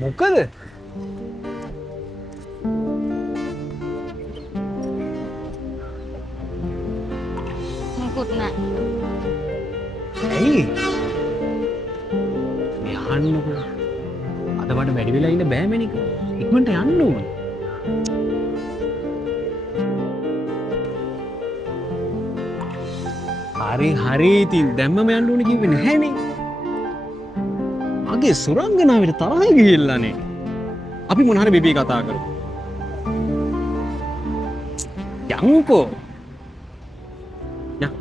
මොකද? මොකුත් නෑ. ඇයි? මේ අහන්නකෝ. අද වඩ වැඩි වෙලා ඉන්න බෑ මැනික. ඉක්මනට යන්න ඕන. හරි ඉතින් දැම්මම යන්න ඕනේ කිව්වේ නැහනේ. මගේ සුරංගනාවට තරහ ගිහිල්ලානේ. අපි මොන හරි බිබී කතා කරමු. යමුකෝ. යා.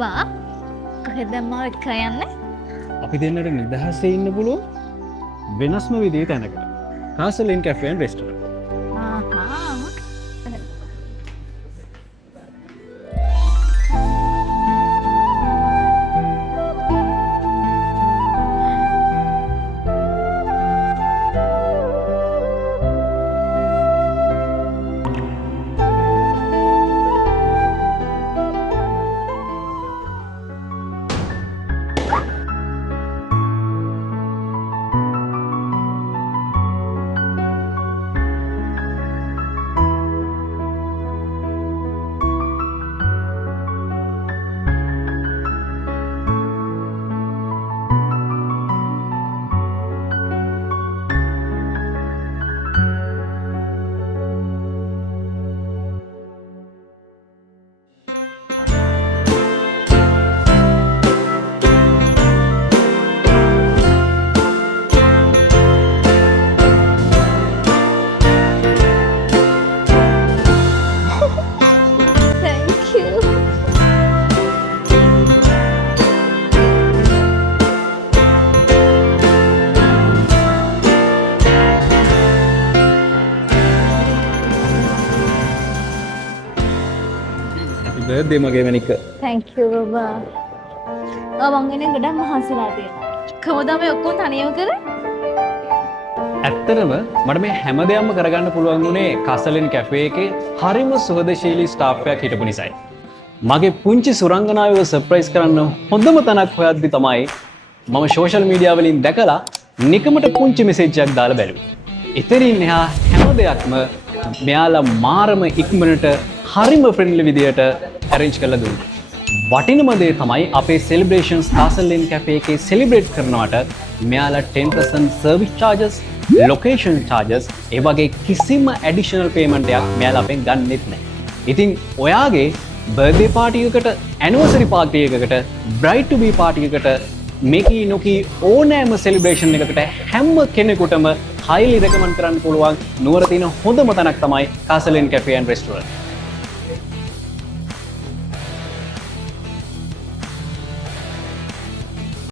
බබා කොහෙද මම එක්ක යන්නේ? අපි දෙන්නට නිදහසේ ඉන්න පුළුවන් වෙනස්ම විදිහේ තැනකට. කාසලෙන් කැෆේ ඇන්ඩ් රෙස්ටොරන්ට්. ආහා. Thank you. Happy birthday මගේ මැනික. Thank you බබා. මං ඉන්නේ ගොඩක් මහන්සිලා තියෙනවා. කවදා මේ ඔක්කොම තනියම කරේ? ඇත්තටම මට මේ හැම දෙයක්ම කරගන්න පුළුවන් වුණේ කසලෙන් කැෆේ එකේ හරිම සුහදශීලී ස්ටාෆ් එකක් හිටපු නිසායි. මගේ පුංචි සුරංගනාවව සර්ප්‍රයිස් කරන්න හොඳම තැනක් හොයද්දි තමයි මම සෝෂල් මීඩියා වලින් දැකලා නිකමට පුංචි මෙසේජ් එකක් දාලා බැලුවේ. ඉතින් එහා හැම දෙයක්ම මෙයාලා මාරම ඉක්මනට හරිම ෆ්‍රෙන්ඩ්ලි විදියට arrange කරලා දුන්නා. වටිනම දේ තමයි අපේ celebrations කාසලෙන් කැෆේ එකේ celebrate කරනවට මෙයාලා 10% service charges, location charges ඒ වගේ කිසිම additional payment එකක් මෙයාලා අපෙන් ගන්නෙත් නැහැ. ඉතින් ඔයාගේ birthday party එකකට, anniversary party එකකට, bride to be party එකකට මේකී නොකී ඕනෑම celebration එකකට හැම කෙනෙකුටම highly recommend කරන්න පුළුවන් නුවර තියෙන හොඳම තැනක් තමයි කාසලෙන් cafe and restaurant.